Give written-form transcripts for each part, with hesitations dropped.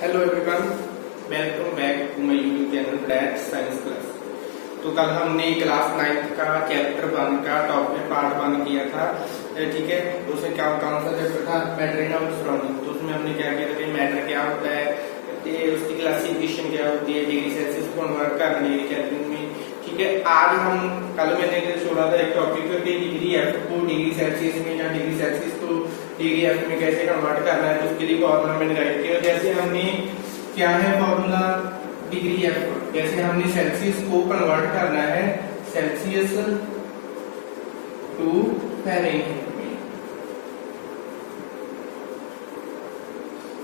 Hello everyone, welcome back to my YouTube channel that science class. तो कल हमने class 9th का chapter 1 का टॉपिक पार्ट 1 किया था, ठीक है। उसमें क्या कौन सा चैप्टर था? Matter in our surrounding. तो उसमें हमने क्या किया था कि मैटर क्या होता है, उसकी क्लासिफिकेशन क्या होती है, डिग्री सेल्सियस को कन्वर्ट करना डिग्री केल्विन में, ठीक है। आज हम कल मैंने छोड़ा था एक टॉपिक कि डिग्री एफ को डिग्री सेल्सियस में या डिग्री सेल्सियस को डिग्री एफ में कैसे कन्वर्ट करना है, तो उसके लिए फॉर्मूला मैंने राइट किया। जैसे हमने क्या है फॉर्मूला डिग्री एफ, जैसे हमने सेल्सियस को कन्वर्ट करना है सेल्सियस टू फ़ारेनहाइट में,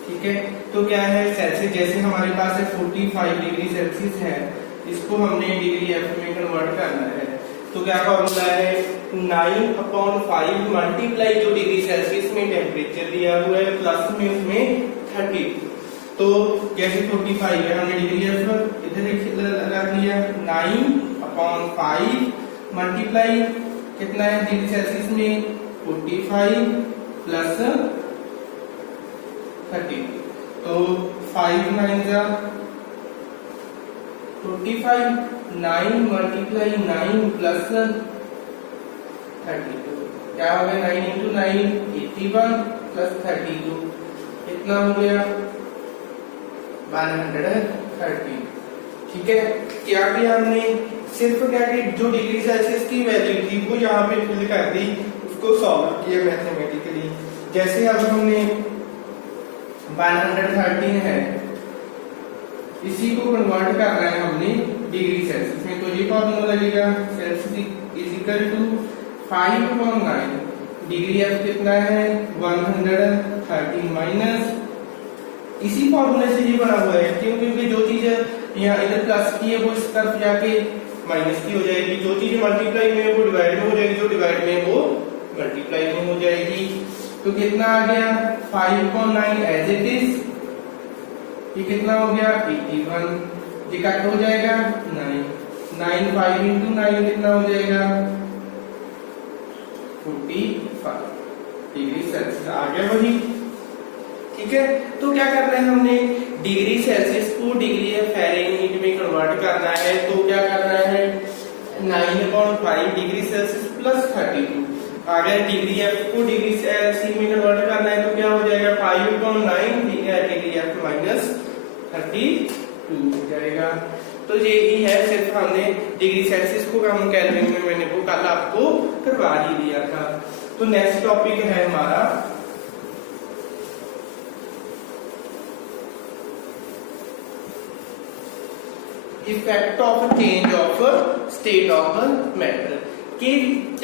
ठीक है। तो क्या है सेल्सियस, जैसे हमारे पास 45 डिग्री सेल्सियस है, इसको हमने डिग्री एफ में कन्वर्ट करना है। तो क्या फॉर्मूला है 9/5 मल्टीप्लाई जो डिग्री सेल्सियस में टेम्परेचर दिया हुआ है प्लस में उसमें 30। तो जैसे 45 है, हमने डिग्री एफ इधर रख लिया 9/5 मल्टीप्लाई कितना है डिग्री सेल्सियस में 45 प्लस 30। तो 5 9 जा 45, 9 मल्टीप्लाई 9 प्लस 32, क्या हो गया 9 इंटू 9 81 प्लस 32 कितना हो गया 130, ठीक है। क्या किया हमने, सिर्फ क्या कि जो डिग्री सेल्सियस की वैल्यू थी वो यहाँ पे फिल कर दी, उसको सॉल्व किया मैथमेटिकली। जैसे अब हमने 113 है, इसी को कन्वर्ट करना है हमने डिग्री सेल्सियस में, तो ये फॉर्मूला लगेगा Celsius is equal to 5/9 degree F कितना है 113 माइनस, इसी फॉर्मूले से ये बना हुआ है। क्यों? क्योंकि जो चीज यहाँ इधर प्लस की है वो इस तरफ जाके माइनस की हो जाएगी, जो चीज मल्टीप्लाई में है वो डिवाइड में हो जाएगी, जो डिवाइड में है वो मल्टीप्लाई में हो जाएगी। तो कितना आ गया 5/9 एज इट इज, ये कितना हो गया 81, ये कट हो जाएगा 9 5 इंटू 9 कितना हो जाएगा 45 डिग्री सेल्सियस आ गया वही, ठीक है। तो क्या करना है हमने डिग्री सेल्सियस को डिग्री फ़ारेनहाइट में कन्वर्ट करना है। तो क्या करना है 9/5 डिग्री सेल्सियस प्लस 32, अगर डिग्री एफ को डिग्री सेल्सियस में कन्वर्ट करना है तो क्या हो जाएगा 5/9 डिग्री एफ माइनस 32 हो जाएगा। तो यही है, सिर्फ हमने डिग्री सेल्सियस को हम केल्विन में मैंने वो कल आपको करवा ही दिया था। तो नेक्स्ट टॉपिक है हमारा effect of change of state of matter, कि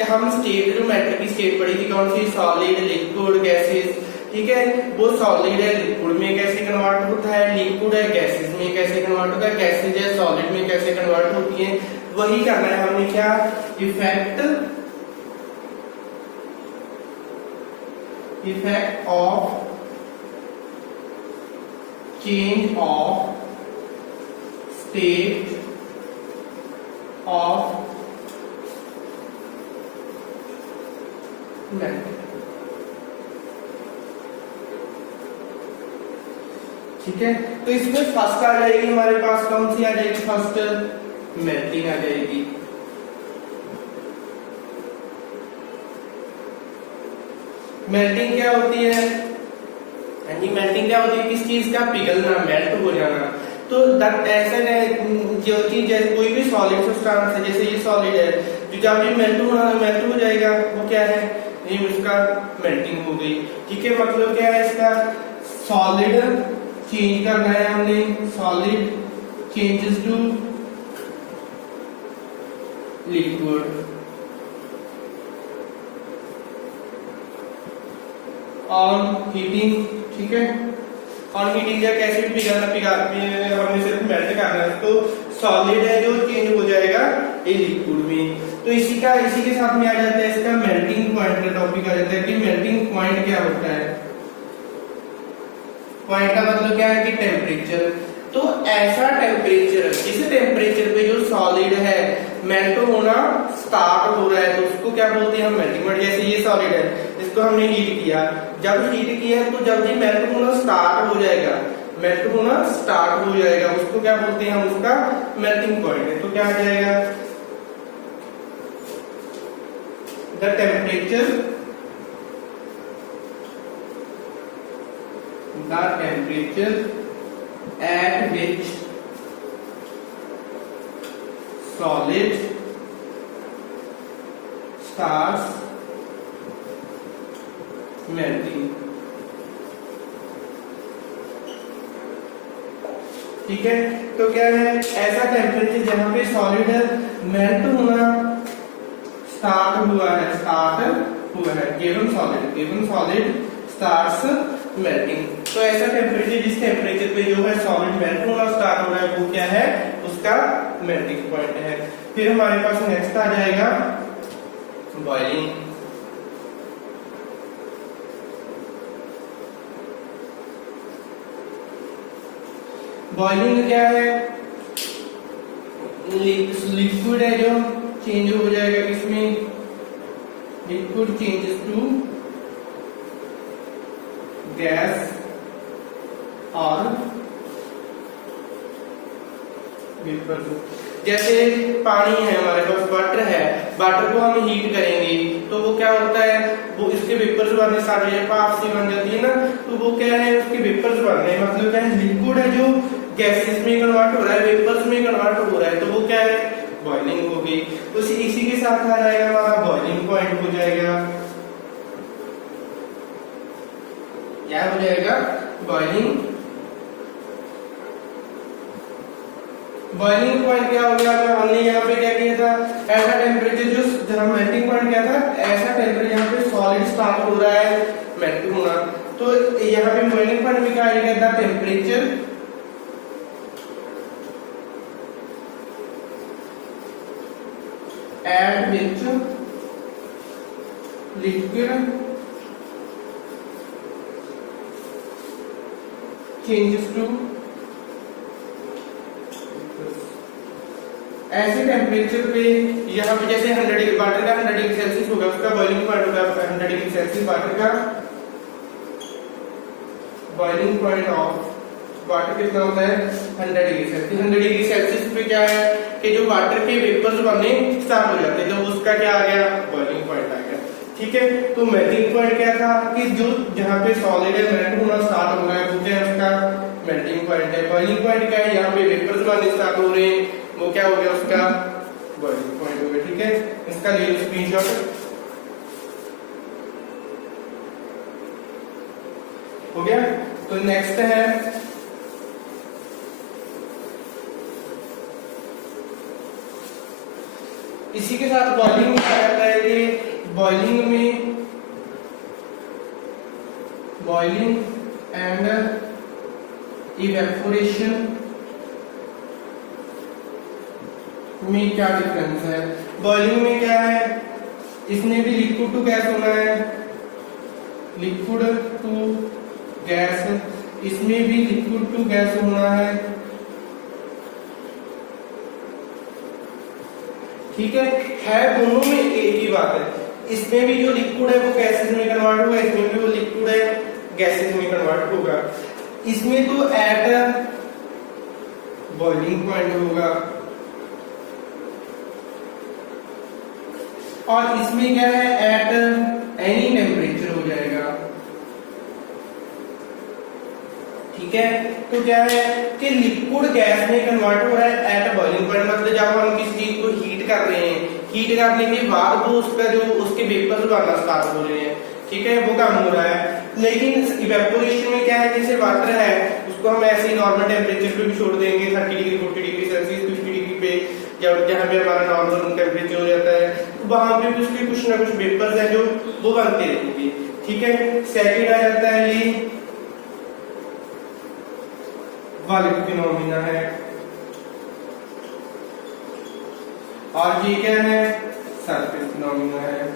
हम स्टेट जो मैटर की स्टेट पढ़ी थी कौन सी, सॉलिड लिक्विड गैसेस, ठीक है। वो सॉलिड है लिक्विड में कैसे कन्वर्ट होता है, लिक्विड है गैसेस में कैसे कन्वर्ट होता है, गैसेस है सॉलिड में कैसे कन्वर्ट होती है, वही करना है हमने। क्या effect of change of state of matter, ठीक है। तो इसमें फर्स्ट आ जाएगी हमारे पास कौन सी आ जाएगी, फर्स्ट मेल्टिंग आ जाएगी। मेल्टिंग क्या होती है, मेल्टिंग क्या होती है, किस चीज का पिघलना, मेल्ट हो जाना। तो ऐसा जो चीज जैसे कोई भी सॉलिड सब्सटेंस है, जैसे ये सॉलिड है, जो जब ये मेल्ट हो जाएगा वो क्या है, ये उसका मेल्टिंग हो गई, ठीक है। मतलब क्या है इसका, सॉलिड चेंज करना है हमने, solid changes to liquid on heating, ठीक है। ऑन हीटिंग या कैसे पिघलना हमने सिर्फ मेल्ट करना है, तो सॉलिड है जो चेंज हो जाएगा ये लिक्विड में। तो इसी के साथ में आ जाता है इसका मेल्टिंग पॉइंट का टॉपिक आ जाता है कि मेल्टिंग पॉइंट क्या होता है। पॉइंट का मतलब क्या है कि टेम्परेचर। तो ऐसा टेम्परेचर, जिस टेम्परेचर पे जो सॉलिड है मेल्ट होना स्टार्ट हो रहा है, तो उसको क्या बोलते हैं हम मेल्टिंग पॉइंट। जैसे ये सॉलिड है, इसको हमने हीट किया, जब हीट किया तो जब ये मेल्ट होना स्टार्ट हो जाएगा मेल्ट होना स्टार्ट हो जाएगा, उसको क्या बोलते हैं हम, उसका मेल्टिंग पॉइंट है। तो क्या आ जाएगा, the temperature at which solid starts melting। ठीक है, तो क्या है, ऐसा टेम्परेचर जहां पे सॉलिड मेल्ट होना स्टार्ट हुआ है, गिवन सॉलिड स्टार्ट्स मेल्टिंग। तो ऐसा टेम्परेचर, जिस टेम्परेचर पे जो है सॉलिड मेल्ट होना स्टार्ट हो रहा है, वो क्या है, उसका मेल्टिंग पॉइंट है। फिर हमारे पास नेक्स्ट आ जाएगा बॉइलिंग। बॉइलिंग क्या है, लिक्विड है जो चेंज हो जाएगा, इसमें लिक्विड चेंजेस टू गैस और वेपर। जैसे पानी है हमारे पास, वाटर है, वाटर को हम हीट करेंगे तो वो क्या होता है, वो इसके वेपर्स बनने स्टार्ट हो जाए, भाप सी बन जाती है ना, तो वो क्या है, उसके वेपर्स बन रहे हैं, मतलब क्या है, लिक्विड है जो गैसेस में कन्वर्ट हो रहा है, वेपर्स में कन्वर्ट हो रहा है, तो वो क्या है, बॉइलिंग हो गई। तो इसी के साथ आ जाएगा हमारा बॉइलिंग पॉइंट हो जाएगा, क्या हो जाएगा, बॉइलिंग पॉइंट क्या हो गया, हमने यहाँ पे क्या किया था, ऐसा टेम्परेचर जो जहाँ मेल्टिंग पॉइंट क्या था, ऐसा टेम्परेचर यहाँ पे सॉलिड स्टार्ट हो रहा है मेल्ट होना, तो यहाँ पे बॉइलिंग पॉइंट में क्या आएगा, था temperature at which liquid changes to, ऐसे टेम्परेचर पे यहाँ पे जैसे 100 डिग्री वाटर का 100 डिग्री सेल्सियस होगा, उसका बॉइलिंग पॉइंट होगा 100 डिग्री सेल्सियस, वाटर का बॉइलिंग पॉइंट ऑफ वाटर कितना होता है, 100 डिग्री सेल्सियस। 100 डिग्री सेल्सियस पे क्या है कि जो वाटर के वेपर्स बनने स्टार्ट हो जाते हैं, तो उसका क्या आ गया, बॉइलिंग पॉइंट आ गया। ठीक है, तो मेल्टिंग पॉइंट क्या था कि जो जहाँ पे सॉलिड है मेल्ट होना स्टार्ट हो रहा है, वो क्या है, उसका मेल्टिंग पॉइंट है। बॉइलिंग पॉइंट क्या है, यहाँ पे वेपर्स बनने स्टार्ट हो रहे हैं, वो क्या हो गया, उसका बॉइलिंग पॉइंट हो गया। ठीक है, इसका ले लो स्क्रीनशॉट, हो गया। तो नेक्स्ट है इसी के साथ बॉइलिंग में क्या रहता है कि बॉइलिंग एंड इवेपोरेशन में क्या डिफरेंस है। बॉइलिंग में क्या है, इसमें भी लिक्विड टू गैस होना है, लिक्विड टू गैस, इसमें भी लिक्विड टू गैस होना है। ठीक है दोनों में एक ही बात है, इसमें भी जो लिक्विड है वो गैसेस में कन्वर्ट होगा, इसमें भी वो लिक्विड है गैसेस में कन्वर्ट होगा। इसमें तो एट बॉइलिंग पॉइंट होगा और इसमें क्या है, एट एनी टेम्परेचर हो जाएगा। ठीक है, तो क्या है कि लिक्विड गैस में कन्वर्ट हो रहा है एट बॉइलिंग पॉइंट, मतलब जब हम किसी चीज को हीट कर रहे हैं, हीट करने के बाद वो उसका जो उसके वेपर्स बनना स्टार्ट हो रहे हैं, ठीक है, वो काम हो रहा है। लेकिन इवेपोरेशन में क्या है, जैसे वाटर है उसको हम ऐसे ही नॉर्मल टेम्परेचर पे भी छोड़ देंगे, 30 डिग्री 40 डिग्री सेल्सियस 50 डिग्री पे, जहाँ पे हमारा नॉर्मल टेम्परेचर हो जाता है, तो वहां पे भी उसके कुछ ना कुछ वेपर्स हैं जो वो बनते रहेंगे। ठीक है, सेकंड आ जाता है ये बल्क फिनोमिना है, और ये क्या है, सरफेस फिनोमिना है।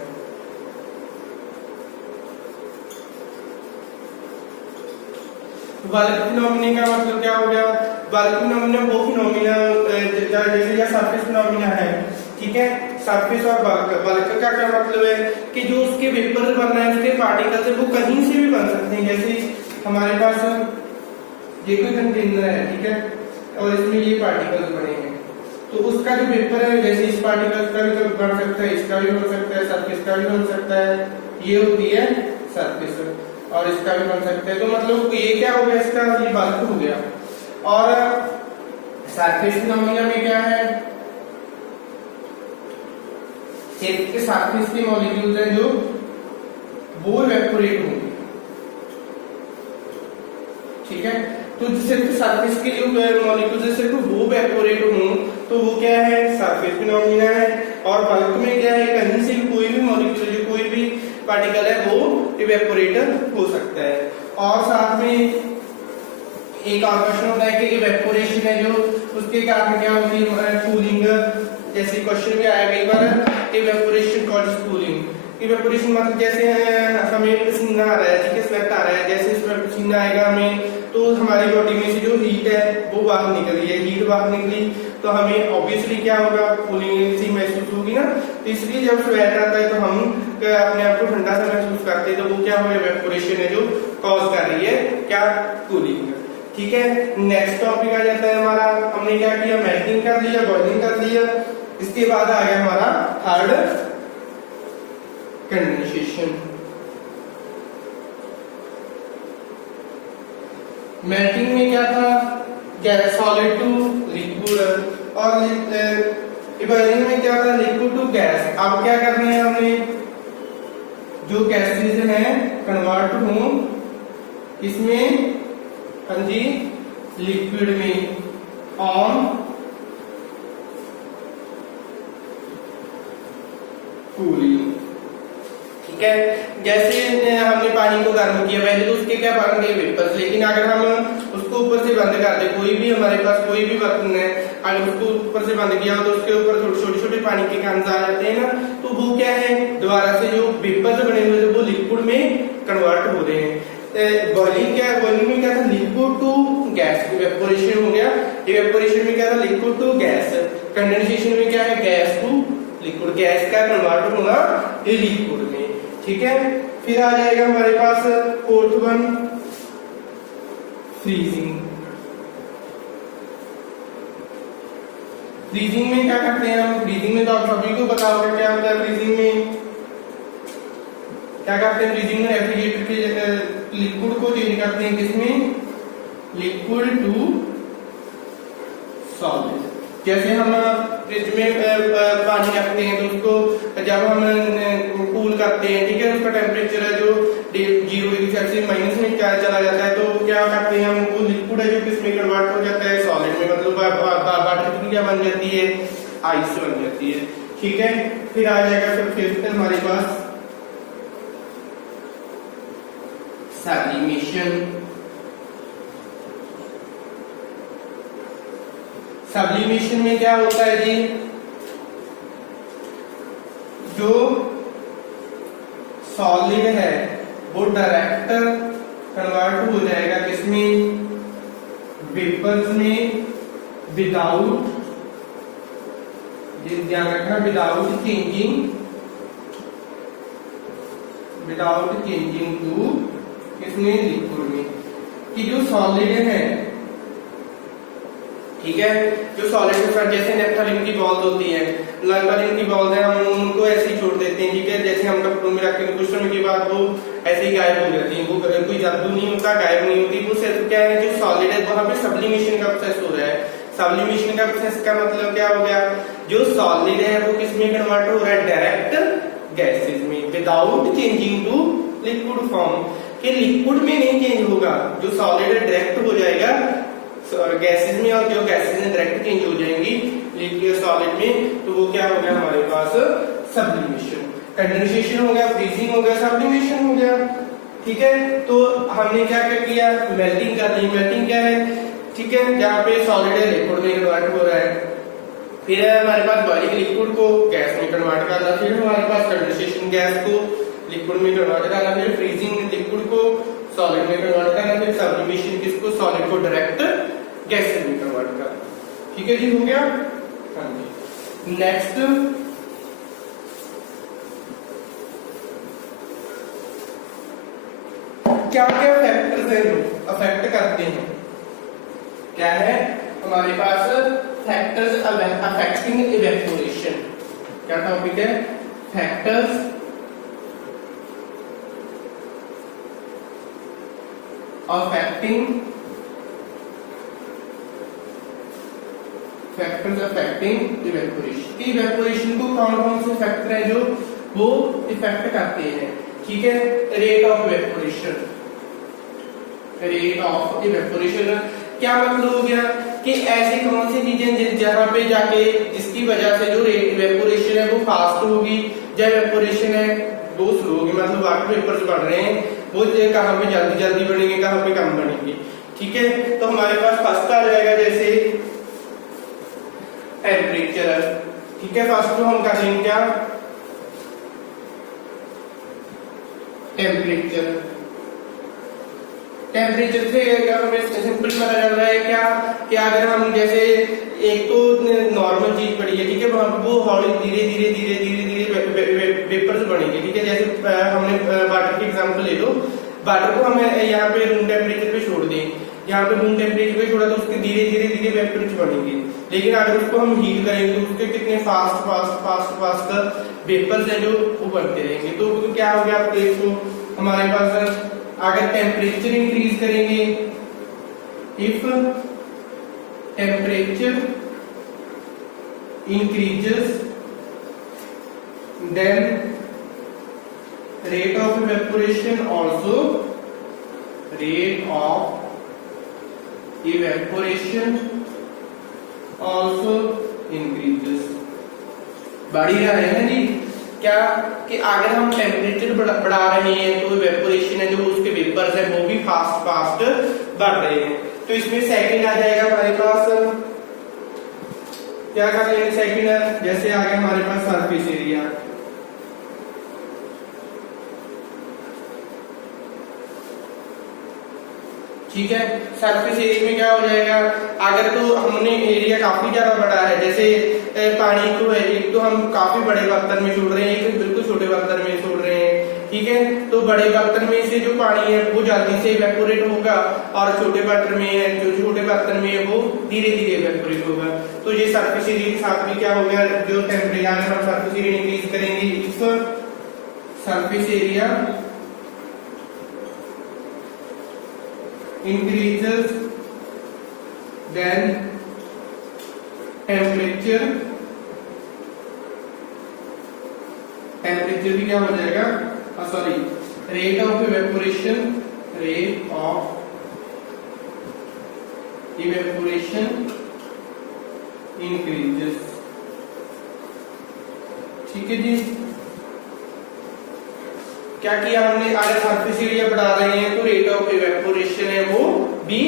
बल्क फिनोमिना का मतलब क्या हो गया, बल्क फिनोमिना वो फिनोमिना जैसे या सरफेस फिनोमिना है। ठीक है, सरफेस और बल्क का क्या मतलब है कि जो उसके वेपर बन रहे हैं, उसके पार्टिकल्स है, वो कहीं से भी बन सकते हैं। जैसे हमारे पास ये कोई कंटेनर है, ठीक है, और इसमें ये पार्टिकल्स बने हैं, तो उसका जो पेपर है जैसे इस पार्टिकल का भी तो बन सकता है, इसका भी बन सकता है, सरफेस का भी बन सकता है, ये होती है सरफेस, और इसका भी बन सकता है। तो मतलब ये क्या हो गया, इसका ये बल्क हो गया। और सरफेस फिनोमिना में क्या है, शेप के सरफेस के मॉलिक्यूल्स हैं जो वो इवेपोरेट होंगे, ठीक है। तो सिर्फ सरफेस के जो मॉलिक्यूल्स सिर्फ वो इवेपोरेट हों तो वो क्या है, सरफेस फिनोमिना है। और बल्क में क्या है, कहीं से कोई भी मॉलिक्यूल जो कोई भी पार्टिकल है वो इवेपोरेट हो सकता है। और साथ में एक और क्वेश्चन होता है कि इवेपोरेशन है जो उसके कारण क्या होती है, कूलिंग, जैसे क्वेश्चन भी आया कई बार, इवेपोरेशन कॉल्ड कूलिंग। इवेपोरेशन मतलब जैसे हमें पसीना आ रहा है, ठीक है, स्वेट आ रहा है, जैसे इसमें पसीना आएगा हमें तो हमारी बॉडी में से जो हीट है वो बाहर निकल रही है, हीट बाहर निकली तो हमें ऑब्वियसली क्या होगा, कूलिंग सी महसूस होगी ना। तो इसलिए जब स्वेट आता है तो हम अपने आप को ठंडा सा महसूस करते हैं, तो वो क्या हो, इवेपोरेशन है जो कॉज कर रही है क्या, कूलिंग, ठीक है। नेक्स्ट टॉपिक आ जाता है हमारा, हमने क्या किया, मेल्टिंग कर लिया, बॉइलिंग कर लिया, इसके बाद आ गया हमारा थर्ड कंडेंसेशन। मेल्टिंग में क्या था, गैस सॉलिड टू लिक्विड, और बॉइलिंग में क्या था, लिक्विड टू गैस। अब क्या करना है, हमने जो गैसेज हैं कन्वर्ट हो इसमें, हाँ जी, लिक्विड में ऑन कूलिंग, ठीक है। जैसे हमने पानी को गर्म किया पहले तो उसके क्या बन गए वेपर्स, लेकिन अगर हम उसको ऊपर से बंद कर दे, कोई भी हमारे पास कोई भी बर्तन है, अगर उसको ऊपर से बंद किया तो उसके ऊपर छोटे छोटे पानी के कण आ जाते हैं ना, तो वो क्या है, दोबारा से जो वेपर्स बने हुए थे वो लिक्विड में कन्वर्ट हो रहे हैं। बॉइलिंग क्या है, बॉइलिंग में क्या था, लिक्विड टू गैस, इवेपोरेशन हो गया, इवेपोरेशन में क्या था, लिक्विड टू गैस। कंडेंसेशन में क्या है, गैस टू लिक्विड, गैस का कन्वर्ट होना ये लिक्विड में, ठीक है। फिर आ जाएगा हमारे पास फोर्थ वन, फ्रीजिंग। फ्रीजिंग में क्या करते हैं हम, फ्रीजिंग में तो आप सभी को पता होगा क्या होता है, फ्रीजिंग में क्या करते हैं, फ्रीजिंग में रेफ्रिजरेटर के लिक्विड को चेंज करते हैं, किसमें, लिक्विड टू सॉलिड। जैसे हम फ्रिज में पानी रखते हैं तो उसको जब हम कूल करते हैं, ठीक है, उसका टेम्परेचर है जो 0 डिग्री सेल्सियस माइनस में क्या चला जाता है, तो क्या करते हैं हम, वो लिक्विड है जो किसमें कन्वर्ट हो जाता है, सॉलिड में, मतलब वाटर की क्या बन जाती है, आइस बन जाती है, ठीक है। फिर आ जाएगा फिर हमारे पास सब्लिमेशन। सब्लिमेशन में क्या होता है जी, जो सॉलिड है वो डायरेक्ट कन्वर्ट हो जाएगा किसमें, वेपर्स में, विदाउट, ध्यान रखना, विदाउट चेंजिंग टू किसमें, लिक्विड में। कि जो सॉलिड है, ठीक है, जो सॉलिड के साथ जैसे नेफ्थलीन की बॉल्स होती है, नफ्थलीन की बॉल्स है, हम उनको ऐसे ही छोड़ देते हैं, ठीक है, जैसे हम कपड़ों में रखते हैं, कुछ समय के बाद वो ऐसे ही गायब हो जाती है, वो कोई जादू नहीं होता, गायब नहीं होती, वो सिर्फ क्या है, जो सॉलिड है वहां पे सब्लिमेशन का प्रोसेस हो रहा है। सब्लिमेशन का प्रोसेस का मतलब क्या हो गया, जो सॉलिड है वो किसमें कन्वर्ट हो रहा है, डायरेक्ट गैसेस में, without changing to liquid form, कि लिक्विड में नहीं चेंज होगा, जो सॉलिड है डायरेक्ट हो जाएगा गैसेस में, और जो गैसेस में डायरेक्ट चेंज हो जाएंगी लिक्विड सॉलिड में, तो वो क्या हो गया हमारे पास, सब्लिमेशन। कंडेंसेशन हो गया, फ्रीजिंग हो गया, सब्लिमेशन हो गया, ठीक है। तो हमने क्या क्या किया, मेल्टिंग कर ली। मेल्टिंग क्या है, ठीक है, जहाँ पे सॉलिड है लिक्विड में कन्वर्ट हो रहा है। फिर है हमारे पास बॉइलिंग, लिक्विड को गैस में कन्वर्ट करना। फिर हमारे पास कंडेंसेशन, गैस को लिक्विड में कन्वर्ट करना। फिर फ्रीजिंग, लिक्विड को सॉलिड में कन्वर्ट करना। फिर सब्लिमेशन, किसको, सॉलिड को डायरेक्ट गैसेस में कन्वर्ट करना, ठीक है जी, हो गया। हाँ जी, नेक्स्ट क्या क्या फैक्टर्स हैं जो अफेक्ट करते हैं, क्या है हमारे पास फैक्टर्स अफेक्टिंग इवेपोरेशन। क्या टॉपिक है? Factors affecting evaporation. इवेपोरेशन को कौन कौन से फैक्टर है जो वो इफेक्ट करते हैं? ठीक है, rate of evaporation. Rate of evaporation क्या मतलब हो गया कि ऐसी कौन सी चीजें जहां पे जाके जिसकी वजह से जो इवेपोरेशन है वो फास्ट होगी, या इवेपोरेशन है वो स्लो होगी। मतलब वाटर वेपर्स बढ़ रहे हैं, वो कहां पे जल्दी जल्दी बढ़ेंगे, कहां पे कम बढ़ेंगे। ठीक है, तो हमारे पास फर्स्ट आ जाएगा जैसे टेम्परेचर। ठीक है, फर्स्ट तो हम कर लेंगे क्या? टेम्परेचर। टेम्परेचर से हमें सिंपल पता चल रहा है क्या कि अगर हम जैसे एक तो नॉर्मल चीज पड़ी है, ठीक है, वहां वो हौली धीरे धीरे धीरे धीरे धीरे वेपर्स बनेंगे। ठीक है, जैसे हमने वाटर की एग्जांपल ले लो। वाटर को हमें यहाँ पे रूम टेम्परेचर पे छोड़ दें, यहाँ पे रूम टेम्परेचर पे छोड़ा तो उसके धीरे धीरे धीरे वेपर्स बनेंगे। लेकिन अगर उसको हम हीट करेंगे तो उसके कितने fast fast fast fast vapours हैं जो वो बनते रहेंगे। तो क्या हो गया? आप देखो हमारे पास अगर टेम्परेचर इंक्रीज करेंगे, if temperature increases then rate of evaporation also, rate of evaporation also increases. बढ़ ही रहा है ना जी। क्या कि अगर हम टेम्परेचर बढ़ा रहे हैं तो इवेपोरेशन है जो उसके वेपर्स है वो भी फास्ट फास्ट बढ़ रहे हैं। तो इसमें सेकंड आ जाएगा हमारे पास, क्या कर लेंगे सेकंड? जैसे आ गया हमारे पास सरफेस एरिया। ठीक है, सरफेस एरिया में क्या हो जाएगा? अगर तो हमने एरिया काफी ज्यादा बड़ा है, जैसे पानी को है, एक तो हम काफी बड़े बर्तन में छोड़ रहे हैं, एक बिल्कुल छोटे बर्तन में छोड़ रहे हैं। ठीक है, तो बड़े बर्तन में से जो पानी है वो जल्दी से इवेपोरेट होगा, और छोटे बर्तन में है, जो छोटे बर्तन में है वो धीरे धीरे इवेपोरेट होगा। तो ये सरफेस एरिया के साथ भी क्या हो गया? जो टेम्परेचर अगर हम सरफेस एरिया इंक्रीज करेंगे, if surface area increases then temperature भी क्या हो जाएगा? Sorry, rate of evaporation, rate of evaporation increases. ठीक है जी, क्या किया हमने? अगर सरफेस एरिया बढ़ा रहे हैं तो रेट ऑफ इवेपोरेशन है वो भी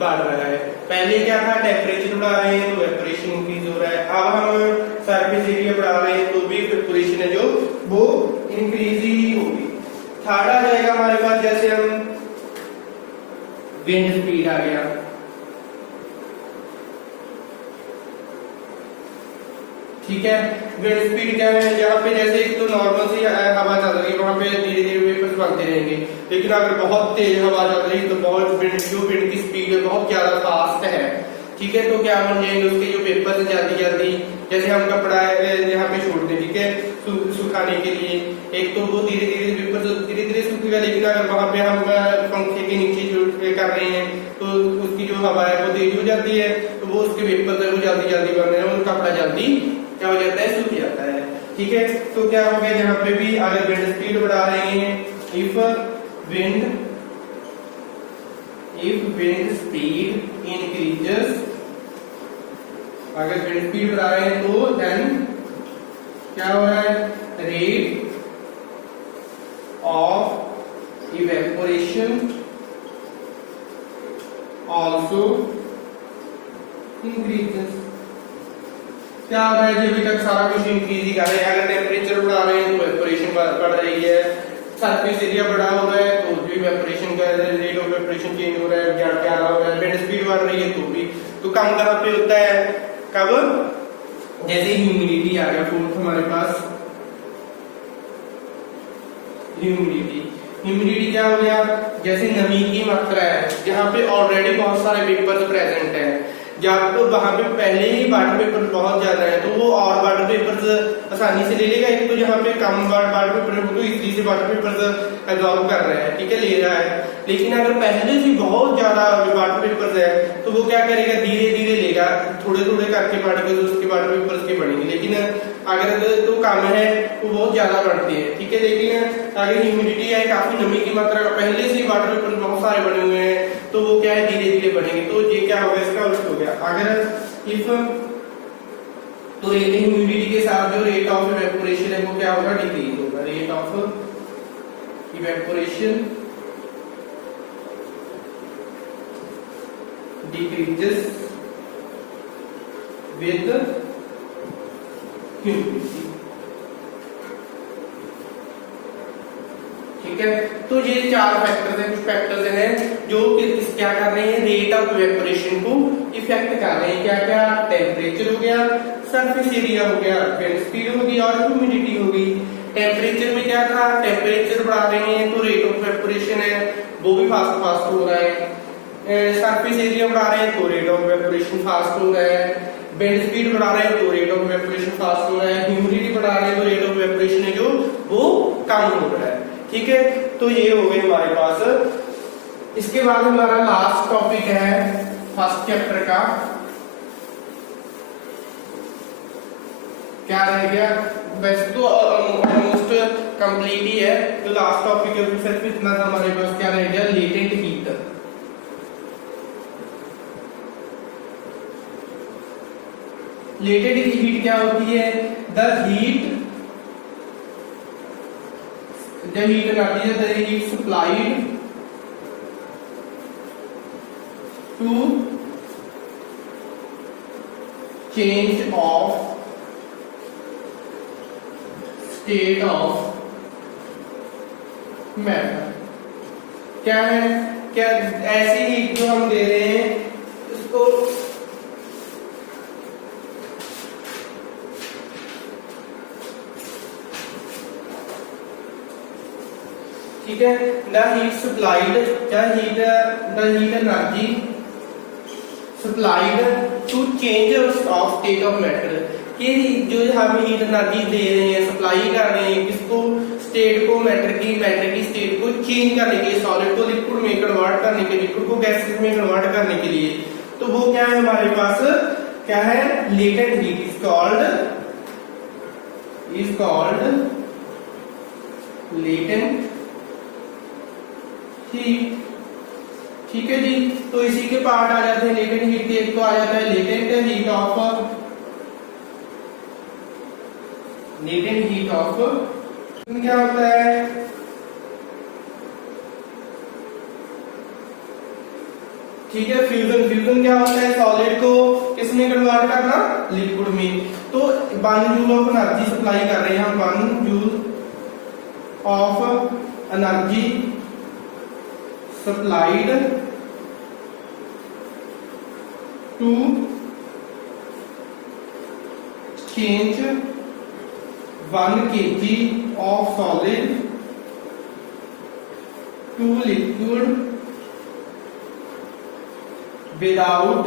बढ़ रहा है। पहले क्या था? टेम्परेचर बढ़ा रहे हैं तो इवेपोरेशन इंक्रीज हो रहा है। अब हम सरफेस एरिया बढ़ा रहे हैं तो भी इवेपोरेशन है जो वो इंक्रीज ही होगी। थर्ड आ जाएगा हमारे पास, जैसे हम विंड स्पीड आ गया। ठीक है, विंड स्पीड क्या है? यहाँ पे जैसे एक तो नॉर्मल सी हवा चल रही है, वहां पे धीरे धीरे वेपर्स बनते रहेंगे। लेकिन अगर बहुत तेज हवा चल रही है तो बहुत विंड की स्पीड है बहुत ज्यादा फास्ट है। ठीक है, तो क्या बन जाएंगे? उसके जो वेपर्स है जल्दी जल्दी, जैसे हम कपड़ा यहाँ पे छोड़ दें, ठीक है, सुखाने के लिए, एक तो वो धीरे धीरे वेपर्स धीरे धीरे सूखेगा। लेकिन अगर वहां पे हम पंखे के नीचे कर रहे हैं तो उसकी जो हवा है वो तेज हो जाती है, तो वो उसके वेपर्स है वो जल्दी जल्दी बन रहे हैं और कपड़ा जल्दी क्या हो जाता है? सूख जाता है। ठीक है, तो क्या हो गया? यहाँ पे भी अगर विंड स्पीड बढ़ा रहे हैं, इफ विंड स्पीड इंक्रीजेस, अगर विंड स्पीड बढ़ा रहे हैं तो देन क्या हो रहा है? Rate of evaporation also increases. क्या हो रहा है जी? अभी तक सारा कुछ इंक्रीज ही कर रहे हैं। अगर टेम्परेचर बढ़ा रहे हैं तो इवेपोरेशन बढ़ रही है, सरफेस एरिया बड़ा हो रहा है तो भी इवेपोरेशन का रेट ऑफ इवेपोरेशन चेंज हो रहा है, क्या हो रहा है? विंड स्पीड बढ़ रही है तो भी। तो कम कहां पे होता है? कब? जैसे ह्यूमिडिटी आ गया फोर्थ हमारे पास, ह्यूमिडिटी क्या हो गया? जैसे नमी की मात्रा है, जहाँ पे ऑलरेडी बहुत सारे वेपर्स प्रेजेंट है, जब तो वहां पे पहले ही वाटर पेपर बहुत ज्यादा है तो वो और वाटर पेपर्स आसानी से ले लेगा। एक तो जहाँ पे कम वाटर पेपर है वो तो इजीली से वाटर पेपर्स एब्जॉर्ब कर रहा है, ठीक है, ले रहा है। लेकिन अगर पहले से बहुत ज्यादा वाटर पेपर्स है तो वो क्या करेगा, धीरे धीरे लेगा, थोड़े थोड़े करके पार्टिकल्स उसके वाटर पेपर्स के बढ़ेंगे। लेकिन अगर तो कम है वो बहुत ज्यादा बढ़ते हैं, ठीक है। लेकिन अगर ह्यूमिडिटी है, काफी नमी की मात्रा का पहले से वाटर पेपर बहुत सारे बने हुए हैं तो वो क्या है, धीरे धीरे बढ़ेंगे। तो ये क्या होगा, इसका उल्ट हो गया। अगर इफ तो ह्यूमिडिटी के साथ जो रेट ऑफ इवेपोरेशन है वो क्या होगा, डिक्रीज होगा। Rate of evaporation decreases with humidity, ठीक है। तो ये चार फैक्टर्स हैं, कुछ फैक्टर्स हैं जो क्या कर रहे हैं, रेट ऑफ इवेपोरेशन को इफेक्ट कर रहे हैं। क्या क्या, टेम्परेचर हो गया, सरफेस एरिया हो गया, विंड स्पीड होगी और ह्यूमिडिटी होगी। टेम्परेचर में क्या था, टेम्परेचर बढ़ा रहे हैं तो रेट ऑफ इवेपोरेशन है वो भी फास्ट फास्ट हो रहा है। सरफेस एरिया बढ़ा रहे हैं तो रेट ऑफ इवेपोरेशन फास्ट हो रहा है। विंड स्पीड बढ़ा रहे हैं तो रेट ऑफ इवेपोरेशन फास्ट हो रहा है। ह्यूमिडिटी बढ़ा रहे हैं तो रेट ऑफ इवेपोरेशन है जो वो कम हो रहा है, ठीक है। तो ये हो गए हमारे पास। इसके बाद हमारा लास्ट टॉपिक है फर्स्ट चैप्टर का, क्या रह गया, वैसे तो ऑलमोस्ट कंप्लीट ही है। तो लास्ट टॉपिक है सिर्फ इतना था हमारे पास, क्या रह गया, लेटेंट हीट। लेटेंट हीट क्या होती है, द हीट एनर्जी है, the heat supplied to change of state of matter. क्या है, क्या ऐसी हीट जो हम दे रहे हैं इसको ठीक है, द हीट सप्लाइड या the heat energy supplied to change of state of matter. ये जो हम हीट एनर्जी दे रहे हैं, सप्लाई कर रहे हैं किसको, स्टेट को, मैटर की स्टेट को चेंज करने के लिए, सॉलिड को लिक्विड में कन्वर्ट करने के लिए, लिक्विड को गैसेस में कन्वर्ट करने के लिए। तो वो क्या है हमारे पास, क्या है, latent heat is called latent heat, ठीक है जी। तो इसी के पार्ट आ जाते हैं लेटेंट हीट के। एक तो आ जाता है लेटेंट हीट ऑफ क्या होता है, ठीक है, फ्यूजन क्या होता है, सॉलिड को किसमें कन्वर्ट करना, लिक्विड में। तो 1 जूल ऑफ एनर्जी सप्लाई कर रहे हैं हम, 1 joule of energy supplied to change 1 kg of solid to liquid without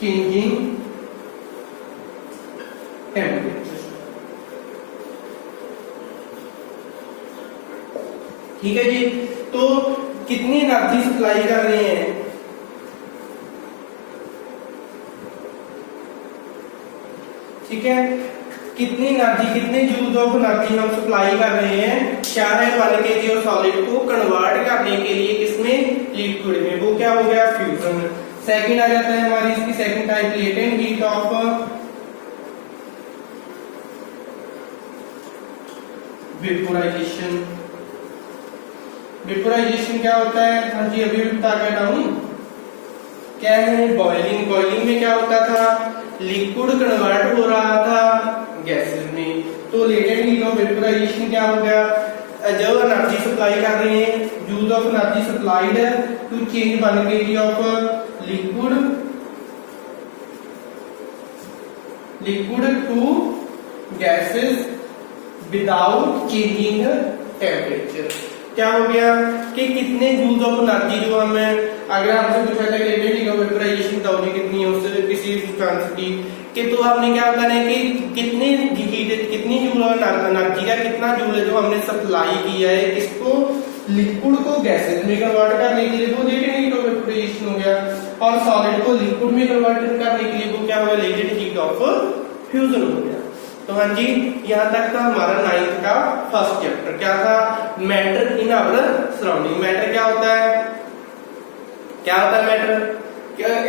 changing temperature, ठीक है जी। तो कितनी एनर्जी सप्लाई कर रहे हैं, ठीक है, कितनी एनर्जी, कितने जूल ऑफ एनर्जी हम सप्लाई कर रहे हैं, क्या है, 1 kg और सॉलिड को कन्वर्ट करने के लिए किसमें, लिक्विड में। वो क्या हो गया, फ्यूजन। सेकंड आ जाता है हमारी इसकी second type, latent heat of vaporisation. Vaporisation क्या होता है, हाँ जी अभी बता के हटाऊं, क्या है, बॉइलिंग। बॉइलिंग में क्या होता था, लिक्विड कन्वर्ट हो रहा था गैसेस में। तो लेटेंट हीट ऑफ वेपोराइजेशन क्या हो गया, जब एनर्जी सप्लाई कर रहे हैं, joule of energy supplied to change 1 kg of liquid to gases without changing temperature. क्या हो गया कि कितने जूल्स ऑफ एनर्जी जो हमें, अगर हमसे पूछा जाए रिलेटेड वेपराइजेशन बताओ कितनी है उससे किसी सब्सटेंस की, कि तो हमने क्या बताना है कि कितनी हीट, कितनी जूल ऑफ एनर्जी का कितना जूल है जो हमने सप्लाई किया है किसको, लिक्विड को गैसेज में कन्वर्ट करने के लिए, वो लेटेंट हीट ऑफ वेपराइजेशन हो गया, और सॉलिड को लिक्विड में कन्वर्ट करने के लिए वो क्या होगा, लेटेंट हीट ऑफ फ्यूजन हो गया। तो हाँ जी, यहाँ तक था हमारा 9th का फर्स्ट चैप्टर। क्या था, matter in our surrounding. Matter क्या होता है, क्या होता है मैटर,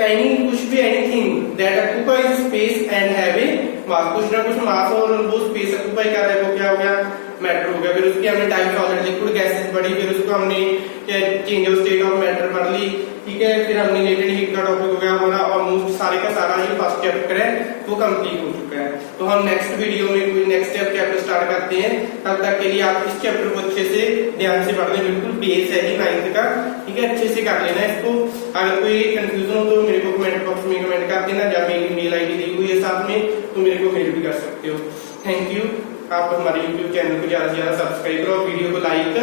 एनी कुछ भी, anything that occupies space and have a mass, कुछ ना कुछ मास और वो स्पेस ऑक्युपाई कर रहा है, वो क्या हो गया, मैटर हो गया। फिर उसकी हमने टाइप सॉलिड लिक्विड गैसेस पढ़ी, फिर उसको हमने change of state of matter पढ़ ली, ठीक है। फिर हमने लेटेंट हीट का टॉपिक हो गया हमारा, ऑलमोस्ट सारे का सारा ये फर्स्ट चैप्टर है वो कंप्लीट हो चुका है। तो हम नेक्स्ट वीडियो में कोई नेक्स्ट चैप्टर स्टार्ट करते हैं। तब तक के लिए आप इस चैप्टर को अच्छे से ध्यान से पढ़ लें, बिल्कुल बेस है ही 9th का, ठीक है, अच्छे से कर लेना इसको। अगर कोई कंफ्यूजन हो तो मेरे को कमेंट बॉक्स में कमेंट कर देना, या मेरी मेल आईडी दी हुई है साथ में, तो मेरे को मेल भी कर सकते हो। Thank you. आप हमारे YouTube चैनल को ज्यादा से ज्यादा सब्सक्राइब करो, वीडियो को लाइक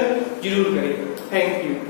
जरूर करें। Thank you.